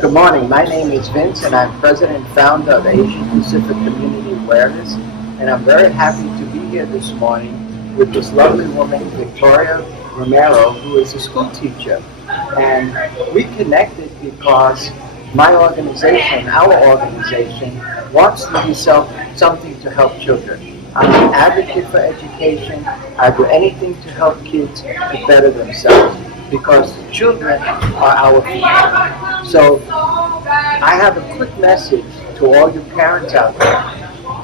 Good morning. My name is Vince, and I'm president and founder of Asian Pacific Community Awareness. And I'm very happy to be here this morning with this lovely woman, Victoria Romero, who is a school teacher. And we connected because my organization, our organization, wants to do something to help children. I'm an advocate for education. I do anything to help kids to better themselves because children are our future. So I have a quick message to all you parents out there.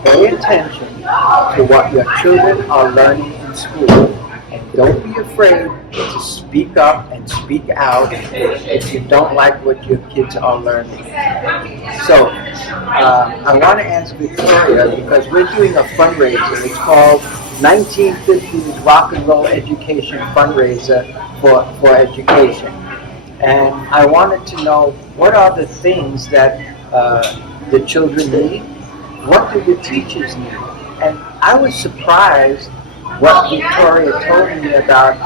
Pay attention to what your children are learning in school, and don't be afraid to speak up and speak out if you don't like what your kids are learning. So I want to ask Victoria, because we're doing a fundraiser. It's called 1950s Rock and Roll Education Fundraiser for Education. And I wanted to know, what are the things that the children need? What do the teachers need? And I was surprised what Victoria told me about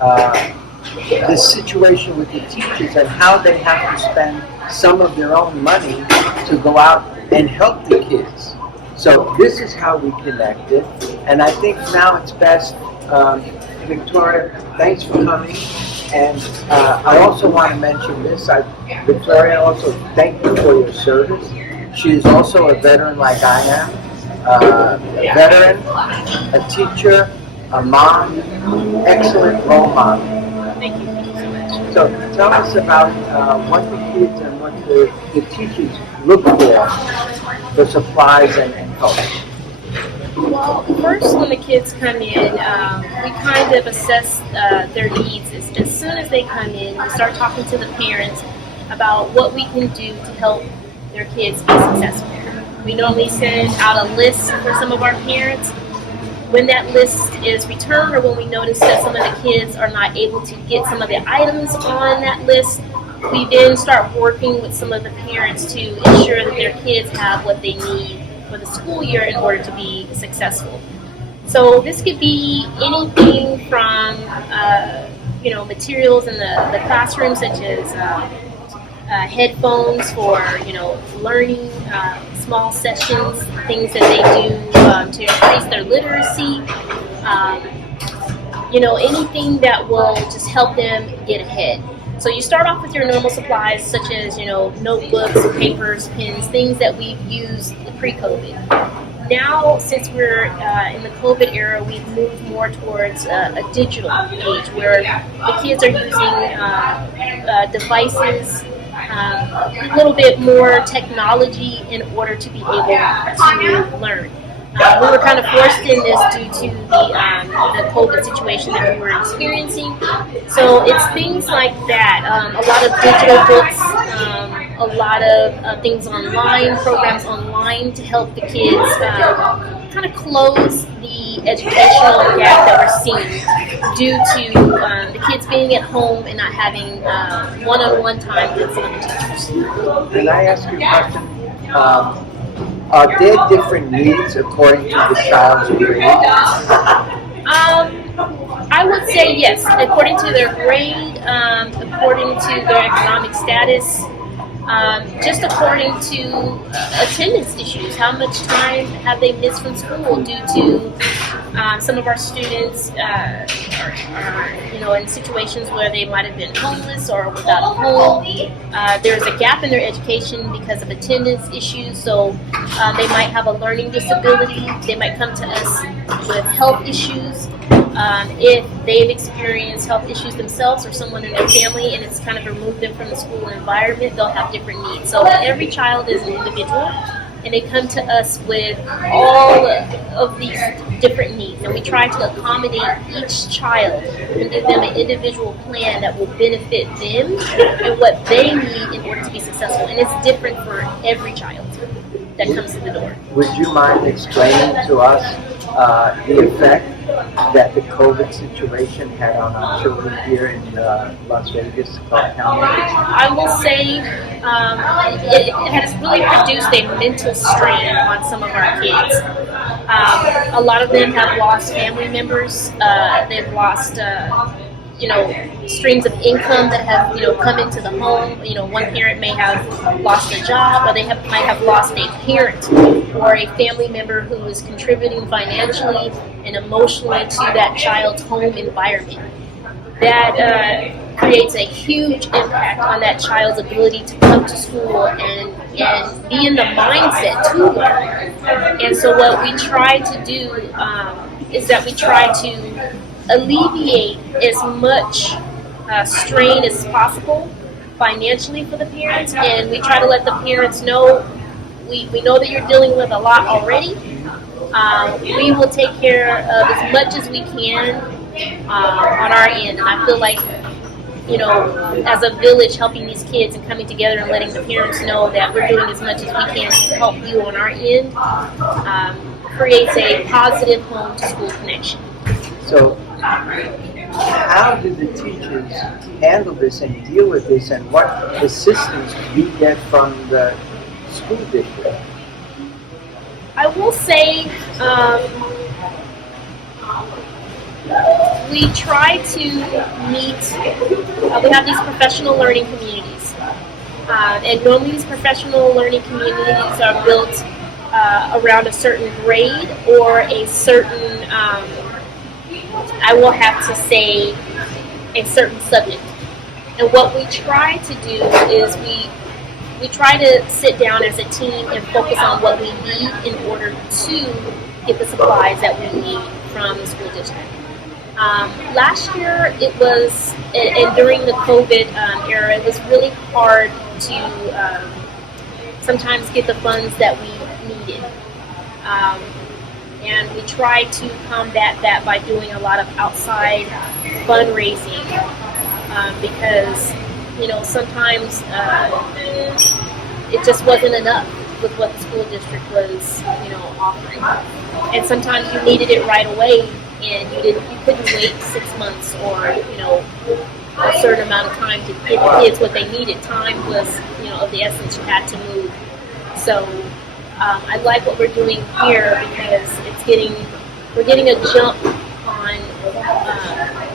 the situation with the teachers and how they have to spend some of their own money to go out and help the kids. So this is how we connected, and I think now it's best. Victoria, thanks for coming. And I also want to mention this. Victoria, also thank you for your service. She is also a veteran like I am. A veteran, a teacher, a mom, excellent role model. Thank you. Thank you so much. So tell us about what the kids and what the teachers look for supplies and help. Well, first when the kids come in, we kind of assess their needs. As soon as they come in, we start talking to the parents about what we can do to help their kids be successful. We normally send out a list for some of our parents. When that list is returned, or when we notice that some of the kids are not able to get some of the items on that list, we then start working with some of the parents to ensure that their kids have what they need for the school year in order to be successful. So this could be anything from materials in the classroom, such as headphones for learning, small sessions, things that they do to increase their literacy. Anything that will just help them get ahead. So you start off with your normal supplies, such as notebooks, papers, pens, things that we've used pre-COVID. Now, since we're in the COVID era, we've moved more towards a digital age where the kids are using devices, a little bit more technology in order to be able to learn. We were kind of forced in this due to the COVID situation that we were experiencing. So it's things like that. A lot of digital books, a lot of things online, programs online to help the kids kind of close the educational gap that we're seeing due to the kids being at home and not having one-on-one time with some of the teachers. Can I ask you a question? Are there different needs according to the child's grade? I would say yes, according to their grade, according to their economic status, just according to attendance issues. How much time have they missed from school due to some of our students are in situations where they might have been homeless or without a home. There's a gap in their education because of attendance issues, so they might have a learning disability. They might come to us with health issues. If they've experienced health issues themselves or someone in their family and it's kind of removed them from the school environment, they'll have different needs. So every child is an individual, and they come to us with all of these different needs, and we try to accommodate each child and give them an individual plan that will benefit them and what they need in order to be successful. And it's different for every child that comes to the door. Would you mind explaining to us the effect that the COVID situation had on our children here in Las Vegas, Clark County? I will say it has really produced a mental strain on some of our kids. A lot of them have lost family members. They've lost streams of income that have come into the home. One parent may have lost a job, or might have lost a parent or a family member who is contributing financially and emotionally to that child's home environment. That creates a huge impact on that child's ability to come to school and be in the mindset to learn. And so what we try to do is that we try to alleviate as much strain as possible financially for the parents, and we try to let the parents know we know that you're dealing with a lot already. We will take care of as much as we can on our end, and I feel like as a village, helping these kids and coming together and letting the parents know that we're doing as much as we can to help you on our end creates a positive home to school connection. So how do the teachers handle this and deal with this, and what assistance do you get from the school district? I will say we try to meet, we have these professional learning communities. And normally these professional learning communities are built around a certain grade or a certain, I will have to say, a certain subject. And what we try to do is we try to sit down as a team and focus on what we need in order to get the supplies that we need from the school district. Last year it was, and during the COVID era, it was really hard to sometimes get the funds that we needed. And we try to combat that by doing a lot of outside fundraising because sometimes it just wasn't enough with what the school district was offering, and sometimes you needed it right away, and you couldn't wait 6 months or a certain amount of time to get the kids what they needed. Time was of the essence. You had to move. So I like what we're doing here because we're getting a jump on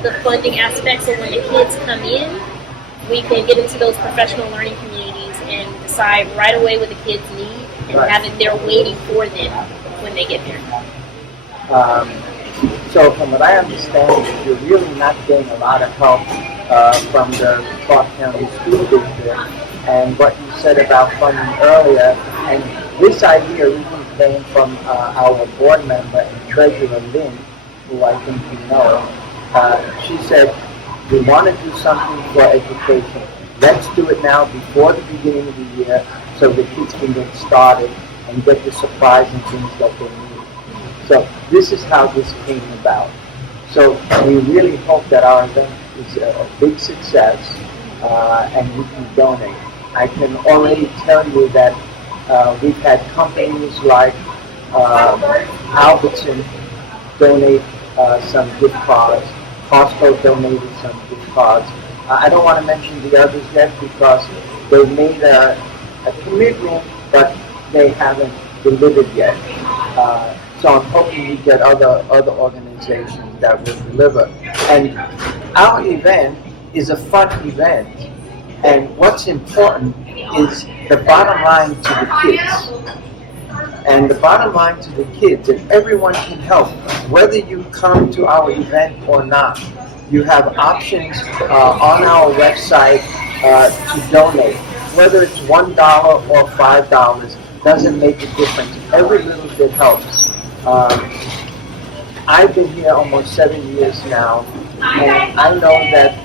the funding aspect. So when the kids come in, we can get into those professional learning communities and decide right away what the kids need and have it there waiting for them when they get there. So from what I understand, you're really not getting a lot of help from the Clark County School District, and what you said about funding earlier, and this idea really came from our board member and treasurer, Lynn, who I think you know. She said, we want to do something for education. Let's do it now before the beginning of the year so the kids can get started and get the supplies and things that they need. So this is how this came about. So we really hope that our event is a big success and you can donate. I can already tell you that we've had companies like Albertson donate some gift cards. Costco donated some gift cards. I don't want to mention the others yet because they made a commitment, but they haven't delivered yet. So I'm hoping we get other organizations that will deliver. And our event is a fun event. And what's important is the bottom line to the kids. And the bottom line to the kids, and everyone can help, whether you come to our event or not. You have options on our website to donate. Whether it's $1 or $5, doesn't make a difference. Every little bit helps. I've been here almost 7 years now, and I know that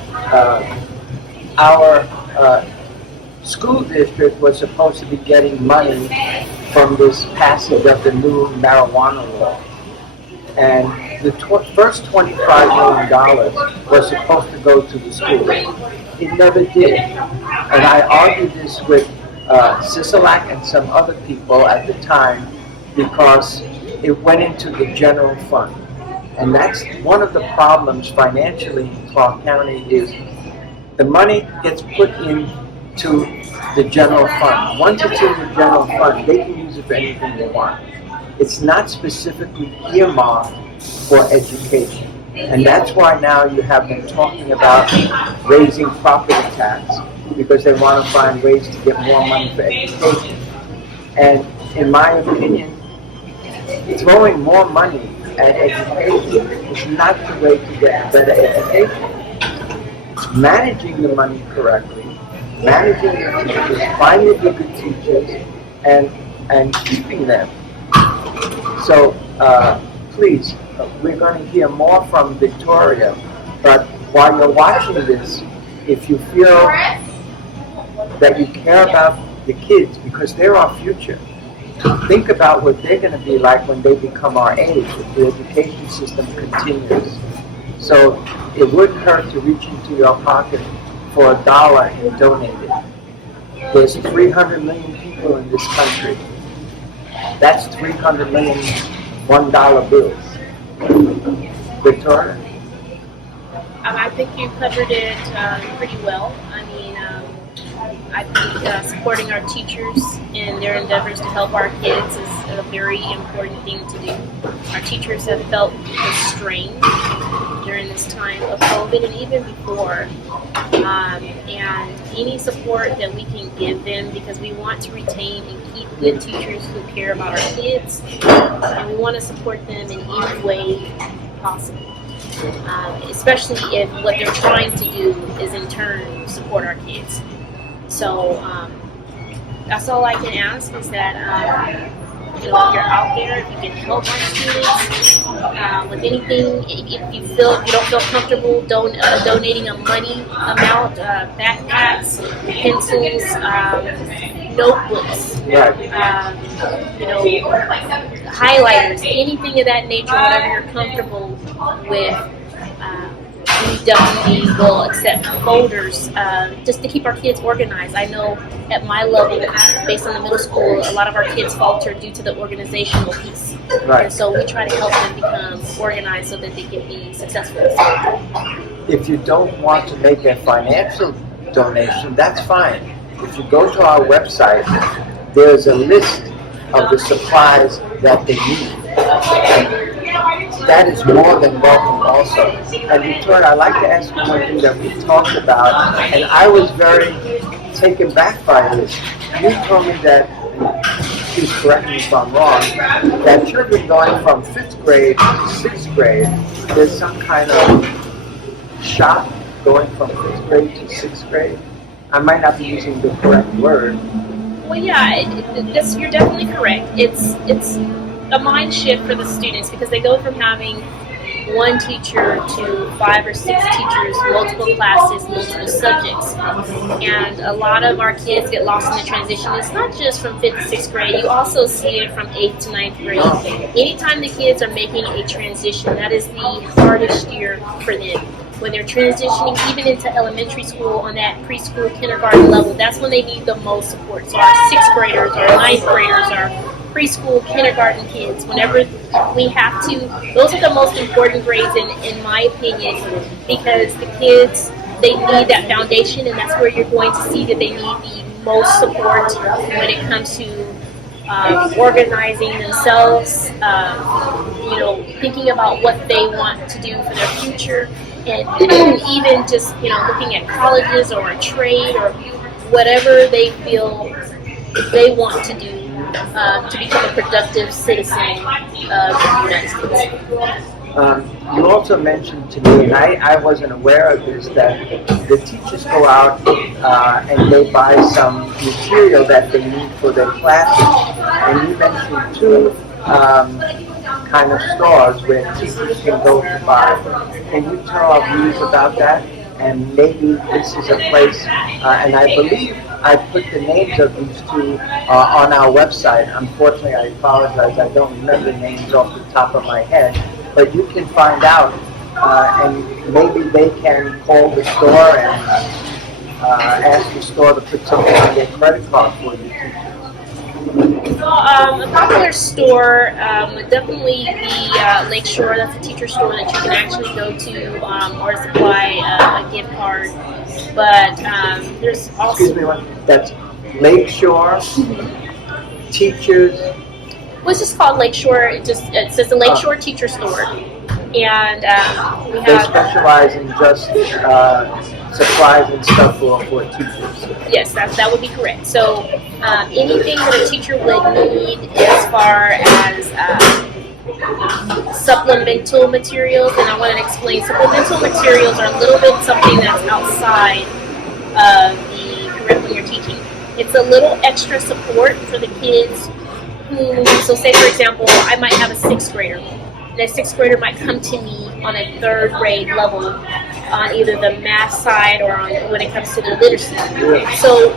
our school district was supposed to be getting money from this passage of the new marijuana law. And the first $25 million was supposed to go to the school. It never did. And I argued this with Sisolak and some other people at the time because it went into the general fund. And that's one of the problems financially in Clark County is the money gets put into the general fund. Once it's in the general fund, they can use it for anything they want. It's not specifically earmarked for education. And that's why now you have them talking about raising property tax because they want to find ways to get more money for education. And in my opinion, throwing more money at education is not the way to get a better education. Managing the money correctly, managing the teachers, finding the good teachers, and keeping them. So please, we're going to hear more from Victoria. But while you're watching this, if you feel that you care about the kids, because they're our future, think about what they're going to be like when they become our age, if the education system continues. So it wouldn't hurt to reach into your pocket for $1 and donate it. There's 300 million people in this country. That's 300 million $1 bills. Victoria? I think you covered it pretty well. I mean, I think supporting our teachers in their endeavors to help our kids is a very important thing to do. Our teachers have felt the strain during this time of COVID and even before. And any support that we can give them, because we want to retain and keep good teachers who care about our kids, and we want to support them in any way possible. Especially if what they're trying to do is in turn support our kids. So that's all I can ask is that if you're out there, if you can help our students with anything, if you don't feel comfortable donating a money amount, backpacks, pencils, notebooks, highlighters, anything of that nature, whatever you're comfortable with. We definitely will accept folders just to keep our kids organized. I know at my level, based on the middle school, a lot of our kids falter due to the organizational piece. Right. And so we try to help them become organized so that they can be successful. If you don't want to make a financial donation, that's fine. If you go to our website, there's a list of the supplies that they need. That is more than welcome also. And Victoria, I'd like to ask you one thing that we talked about, and I was very taken back by this. You told me that, please correct me if I'm wrong, that children going from 5th grade to 6th grade, there's some kind of shock going from 5th grade to 6th grade. I might not be using the correct word. Well, yeah, you're definitely correct. It's a mind shift for the students because they go from having one teacher to 5 or 6 teachers, multiple classes, multiple subjects. And a lot of our kids get lost in the transition. It's not just from 5th to 6th grade. You also see it from 8th to 9th grade. Anytime the kids are making a transition, that is the hardest year for them. When they're transitioning even into elementary school on that preschool, kindergarten level, that's when they need the most support. So our 6th graders, our 9th graders, our preschool, kindergarten kids, whenever we have to, those are the most important grades in my opinion, because the kids, they need that foundation, and that's where you're going to see that they need the most support when it comes to organizing themselves, thinking about what they want to do for their future, and even just, looking at colleges or a trade or whatever they feel they want to do to become a productive citizen of the United States. You also mentioned to me, and I wasn't aware of this, that the teachers go out and they buy some material that they need for their classes. And you mentioned 2 kind of stores where teachers can go to buy. Can you tell our viewers about that? And maybe this is a place, and I believe I put the names of these 2 on our website. Unfortunately, I apologize, I don't remember the names off the top of my head, but you can find out, and maybe they can call the store and ask the store to put something on their credit card for you. So, a popular store would definitely be Lakeshore. That's a teacher store that you can actually go to or supply a gift card. But there's also... Excuse me, that's Lakeshore Teachers... Well, it's just called Lakeshore. It says the Lakeshore Teacher Store. And we They have, specialize in just supplies and stuff for teachers. yes, that would be correct. So anything that a teacher would need as far as supplemental materials, and I want to explain, supplemental materials are a little bit something that's outside of the curriculum you're teaching. It's a little extra support for the kids who, so say for example, I might have a sixth grader. That sixth grader might come to me on a third grade level on either the math side or on when it comes to the literacy. So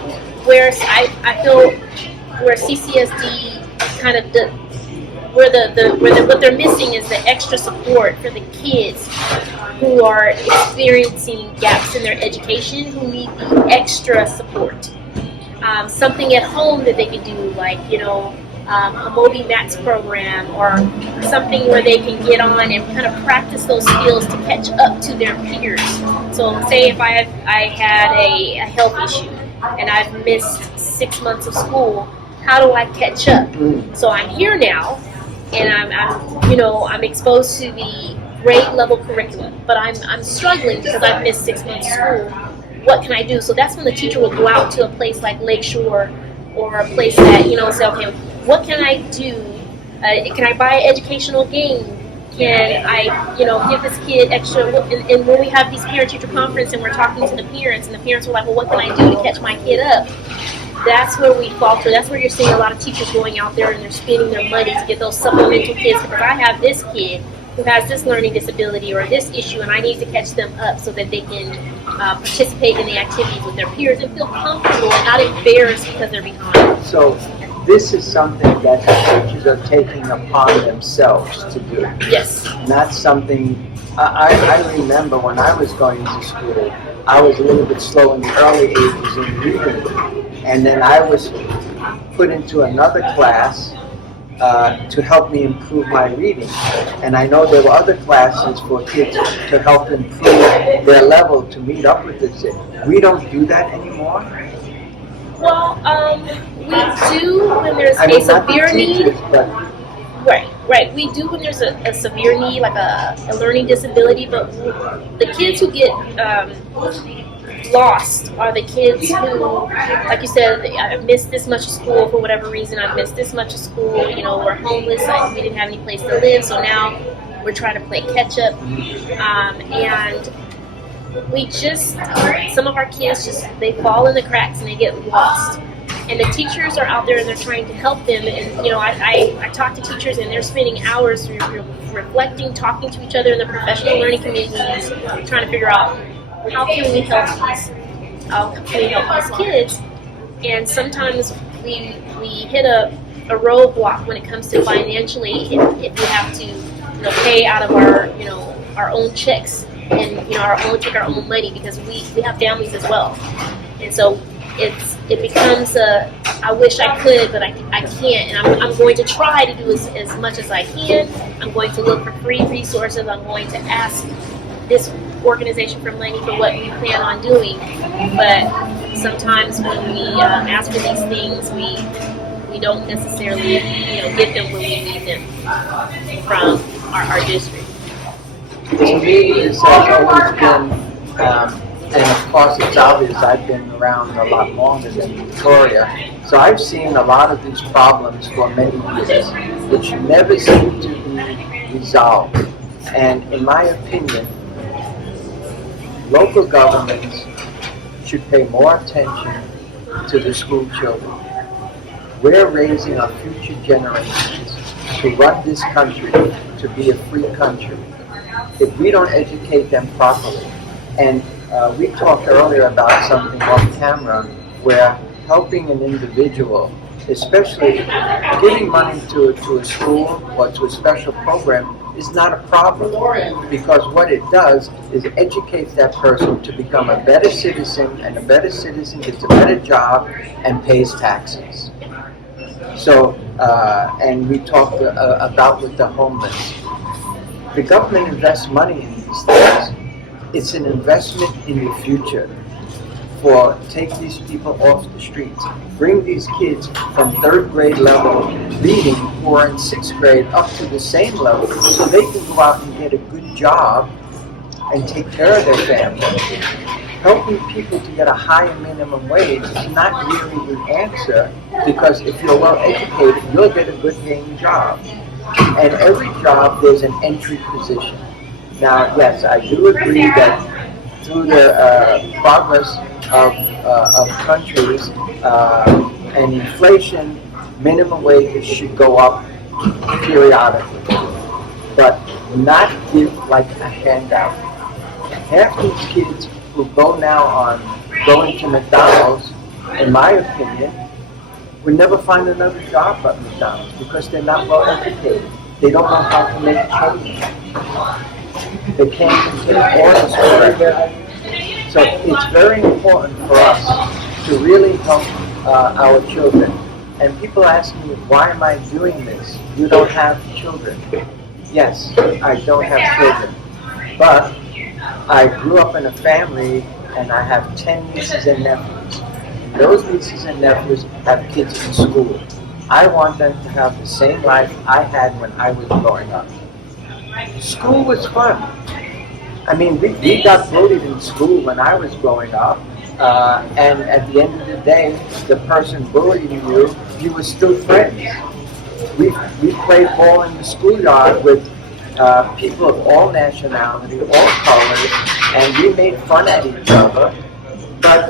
whereas I feel where CCSD kind of what they're missing is the extra support for the kids who are experiencing gaps in their education, who need the extra support. Something at home that they can do, like a Moby Max program or something where they can get on and kind of practice those skills to catch up to their peers. So say if I had a health issue and I've missed 6 months of school, how do I catch up? So I'm here now and I'm exposed to the grade level curriculum, but I'm struggling because I've missed 6 months of school. What can I do? So that's when the teacher will go out to a place like Lakeshore or a place that, say, okay, what can I do? Can I buy an educational game? Can I, give this kid extra? And when we have these parent-teacher conference and we're talking to the parents, and the parents are like, well, what can I do to catch my kid up? That's where we falter. That's where you're seeing a lot of teachers going out there and they're spending their money to get those supplemental kids, because I have this kid who has this learning disability or this issue, and I need to catch them up so that they can participate in the activities with their peers and feel comfortable and not embarrassed because they're behind. So this is something that the teachers are taking upon themselves to do. Yes. Not something, I remember when I was going to school, I was a little bit slow in the early ages in reading, and then I was put into another class to help me improve my reading. And I know there were other classes for kids to help improve their level to meet up with this. We don't do that anymore. Well, we do when there's a severe need. Right. We do when there's a severe need, like a learning disability. But the kids who get lost are the kids who, like you said, I've missed this much of school for whatever reason. I've missed this much of school. We're homeless. We didn't have any place to live, so now we're trying to play catch up. And we some of our kids they fall in the cracks and they get lost. And the teachers are out there and they're trying to help them. And I talk to teachers and they're spending hours reflecting, talking to each other in the professional learning communities, trying to figure out how can we help these kids. And sometimes we hit a roadblock when it comes to financially if we have to pay out of our own checks and take our own money, because we have families as well. And so it becomes I wish I could, but I can't, and I'm going to try to do as much as I can. I'm going to look for free resources. I'm going to ask this organization for money for what we plan on doing. But sometimes when we ask for these things, we don't necessarily get them when we need them from our district. To me, this has always been, and of course it's obvious I've been around a lot longer than Victoria, so I've seen a lot of these problems for many years, which never seem to be resolved. And in my opinion, local governments should pay more attention to the school children. We're raising our future generations to run this country to be a free country. If we don't educate them properly, and we talked earlier about something off camera where helping an individual, especially giving money to a school or to a special program, is not a problem, because what it does is educates that person to become a better citizen, and a better citizen gets a better job and pays taxes. So, and we talked about with the homeless. The government invests money in these things. It's an investment in the future for take these people off the streets, bring these kids from third grade level reading who are in sixth grade up to the same level so they can go out and get a good job and take care of their family. Helping people to get a higher minimum wage is not really the answer, because if you're well educated, you'll get a good paying job. And every job, there's an entry position. Now, yes, I do agree that through the progress of countries and inflation, minimum wages should go up periodically, but not give like a handout. Half these kids who go now on going to McDonald's, in my opinion, would never find another job at McDonald's because they're not well educated. They don't know how to make change. They can't take orders correctly. So it's very important for us to really help our children. And people ask me, why am I doing this? You don't have children. Yes, I don't have children. But I grew up in a family and I have 10 nieces and nephews. And those nieces and nephews have kids in school. I want them to have the same life I had when I was growing up. School was fun. I mean, we got bullied in school when I was growing up. And at the end of the day, the person bullying you were still friends. We played ball in the schoolyard with people of all nationality, all colors, and we made fun at each other, but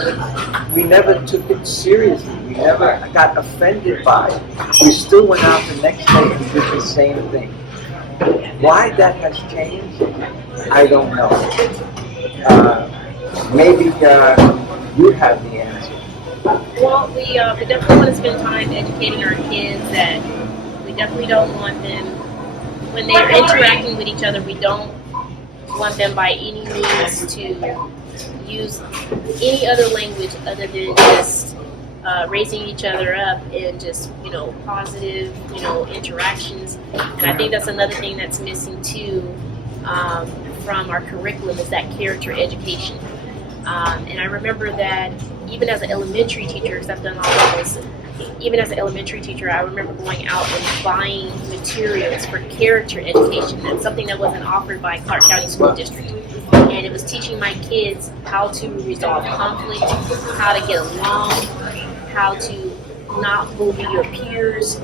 we never took it seriously. We never got offended by it. We still went out the next day and did the same thing. Why that has changed, I don't know. Maybe you have the answer. Well, we definitely want to spend time educating our kids that we definitely don't want them, when they're interacting with each other, we don't want them by any means to use any other language other than just raising each other up and just, positive, interactions. And I think that's another thing that's missing too from our curriculum is that character education. And I remember that even as an elementary teacher, because I've done all of this, even as an elementary teacher, I remember going out and buying materials for character education. That's something that wasn't offered by Clark County School District. And it was teaching my kids how to resolve conflict, how to get along, how to not bully your peers,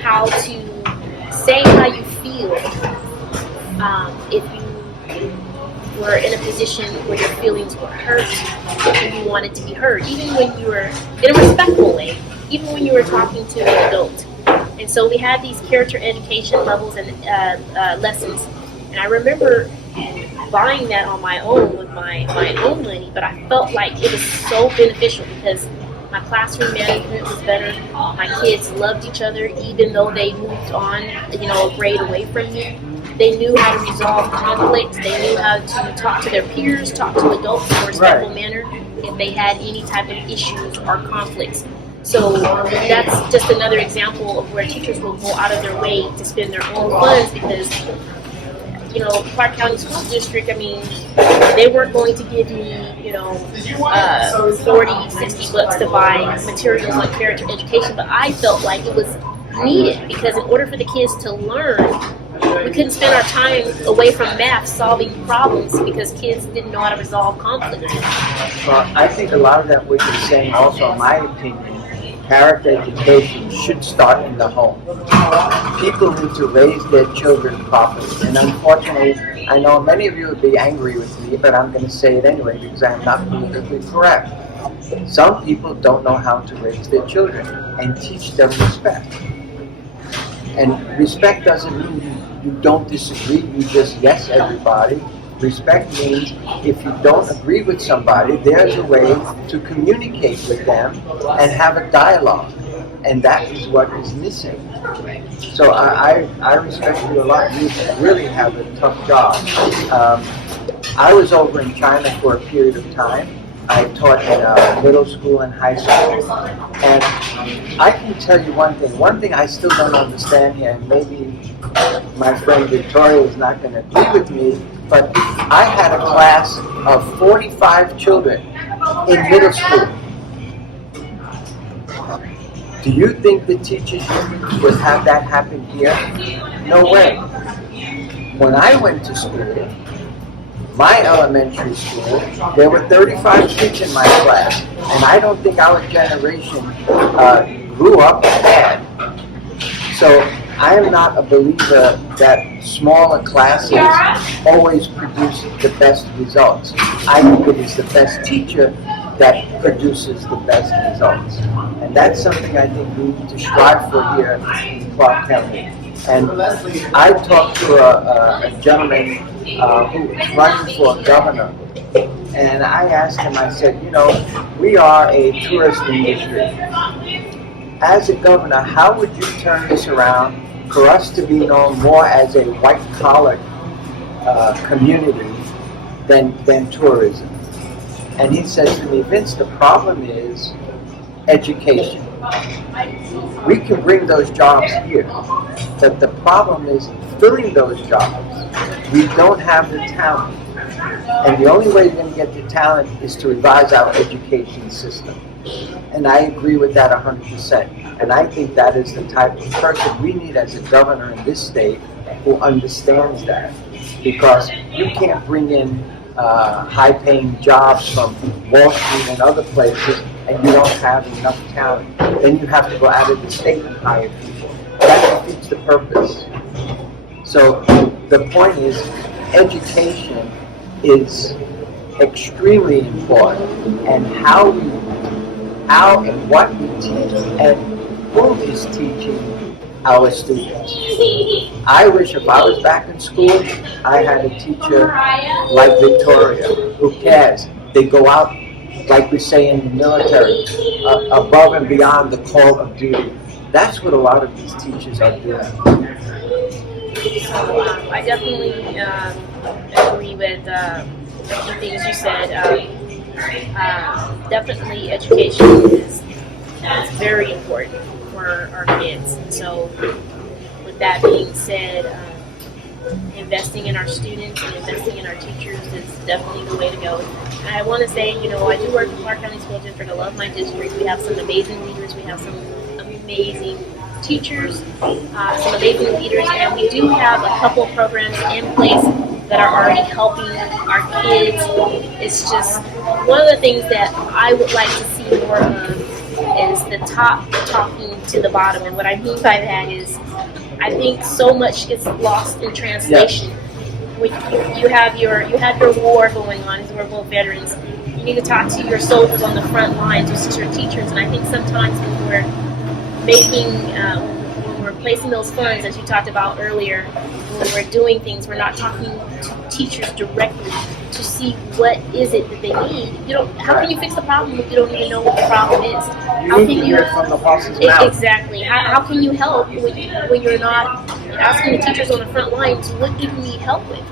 how to say how you feel if you were in a position where your feelings were hurt and you wanted to be heard, even when you were in a respectful way, even when you were talking to an adult. And so we had these character education levels and lessons. And I remember buying that on my own with my own money, but I felt like it was so beneficial because my classroom management was better. My kids loved each other, even though they moved on, a grade away from me. They knew how to resolve conflict. They knew how to talk to their peers, talk to adults in a respectful manner if they had any type of issues or conflicts. So that's just another example of where teachers will go out of their way to spend their own funds because, Clark County School District, they weren't going to give me, $40-$60 to buy materials on character education, but I felt like it was needed because in order for the kids to learn, we couldn't spend our time away from math solving problems because kids didn't know how to resolve conflict. Well, I think a lot of that what you're saying also, in my opinion, character education should start in the home. People need to raise their children properly. And unfortunately, I know many of you would be angry with me, but I'm going to say it anyway because I'm not politically correct. Some people don't know how to raise their children and teach them respect. And respect doesn't mean you don't disagree, you just yes everybody. Respect means if you don't agree with somebody, there's a way to communicate with them and have a dialogue. And that is what is missing. So I respect you a lot. You really have a tough job. I was over in China for a period of time. I taught in middle school and high school. And I can tell you one thing. One thing I still don't understand here, and maybe my friend Victoria is not going to agree with me, but I had a class of 45 children in middle school. Do you think the teachers union would have that happen here? No way. When I went to school, my elementary school, there were 35 kids in my class, and I don't think our generation grew up bad. So I am not a believer that smaller classes always produce the best results. I think it is the best teacher that produces the best results. And that's something I think we need to strive for here in Clark County. And I talked to a gentleman who was running for governor, and I asked him, I said, you know, we are a tourist industry. As a governor, how would you turn this around for us to be known more as a white-collar community than tourism? And he says to me, Vince, the problem is education. We can bring those jobs here, but the problem is filling those jobs. We don't have the talent. And the only way you're going to get the talent is to revise our education system. And I agree with that 100%. And I think that is the type of person we need as a governor in this state who understands that. Because you can't bring in high-paying jobs from Wall Street and other places and you don't have enough talent. Then you have to go out of the state and hire people. That defeats the purpose. So the point is, education is extremely important, and how and what we teach and who is teaching our students. I wish if I was back in school, I had a teacher like Victoria who cares. They go out, like we say in the military, above and beyond the call of duty. That's what a lot of these teachers are doing. I definitely agree with the things you said. Definitely education is very important for our kids. So with that being said, investing in our students and investing in our teachers is definitely the way to go. And I want to say, you know, I do work in Clark County School District. I love my district. We have some amazing leaders. We have some amazing teachers, some amazing leaders, and we do have a couple of programs in place that are already helping our kids. It's just one of the things that I would like to see more of is the top talking to the bottom. And what I mean by that is, I think so much gets lost in translation. When you have your war going on as we're both veterans, you need to talk to your soldiers on the front lines, just to your teachers. And I think sometimes when we're when we're placing those funds, as you talked about earlier, when we're doing things, we're not talking to teachers directly to see what is it that they need. How can you fix the problem if you don't even know what the problem is? How can you hear it from the horse's mouth? Exactly. How can you help when you're not asking the teachers on the front lines what do you need help with?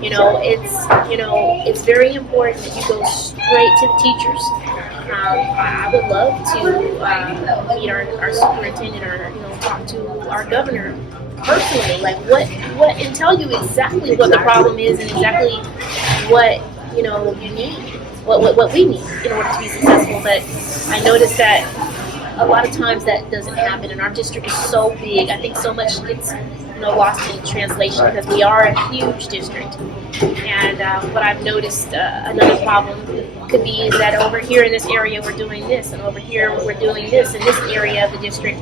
It's very important that you go straight to the teachers. I would love to meet our superintendent or talk to our governor personally, like what and tell you exactly what the problem is and exactly what you need, what we need in order to be successful. But I noticed that a lot of times that doesn't happen, and our district is so big. I think so much gets lost in translation because we are a huge district. And what I've noticed, another problem could be that over here in this area we're doing this, and over here we're doing this in this area of the district.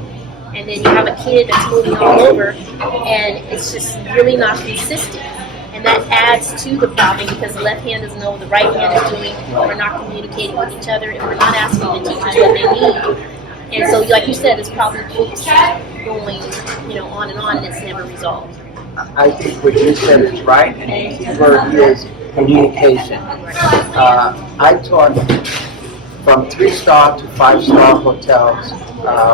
And then you have a kid that's moving all over, and it's just really not consistent. And that adds to the problem because the left hand doesn't know what the right hand is doing. We're not communicating with each other, and we're not asking the teachers what they need. And so, like you said, this problem keeps going, on, and it's never resolved. I think what you said is right, and the key word is communication. I taught from 3-star to 5-star hotels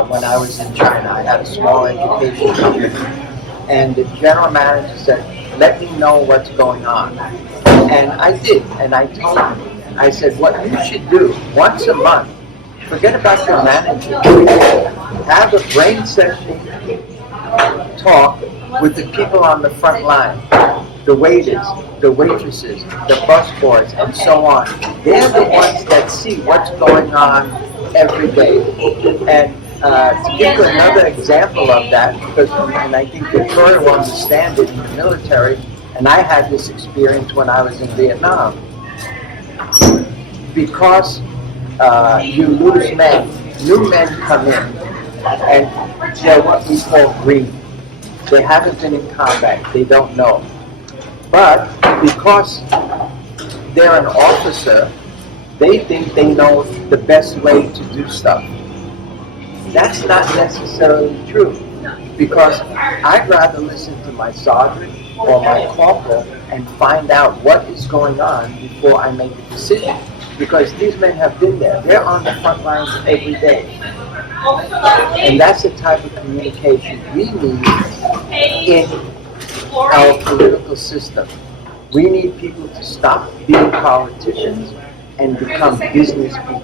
when I was in China. I had a small education company, and the general manager said, "Let me know what's going on." And I did, and I told him, I said, what you should do once a month, forget about your manager, have a brain session talk with the people on the front line the waiters, the waitresses, the busboys, and so on. They're the ones that see what's going on every day. And to give you another example of that, because and I think Victoria will understand it in the military, and I had this experience when I was in Vietnam. Because you lose men, new men come in, and they're what we call green. They haven't been in combat, they don't know. But because they're an officer, they think they know the best way to do stuff. That's not necessarily true, because I'd rather listen to my sergeant or my corporal and find out what is going on before I make a decision. Because these men have been there. They're on the front lines every day. And that's the type of communication we need in our political system. We need people to stop being politicians and become business people.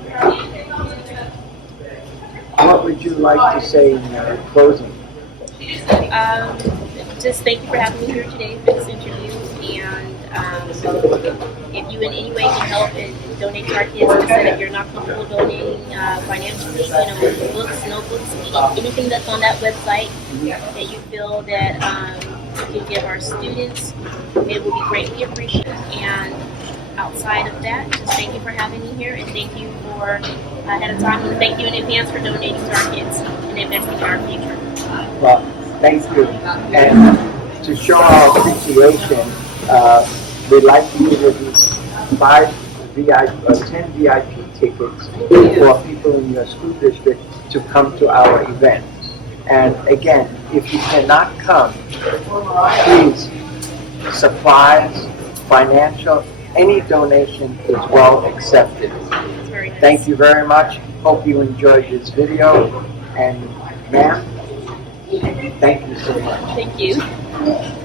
What would you like to say in closing? Just thank you for having me here today for this interview. And if you in any way can help and donate to our kids, like I said, if you're not comfortable donating financially, books, notebooks, anything that's on that website that you feel that you can give our students, it will be greatly appreciated. And outside of that, just thank you for having me here, and thank you for ahead of time, and thank you in advance for donating to our kids and investing in our future. Well, thank you. And to show our appreciation, we'd like to give you these 5 VIP or 10 VIP tickets for people in your school district to come to our event. And again, if you cannot come, please, supplies, financial, any donation is well accepted. Nice. Thank you very much. Hope you enjoyed this video. And ma'am, thank you so much. Thank you.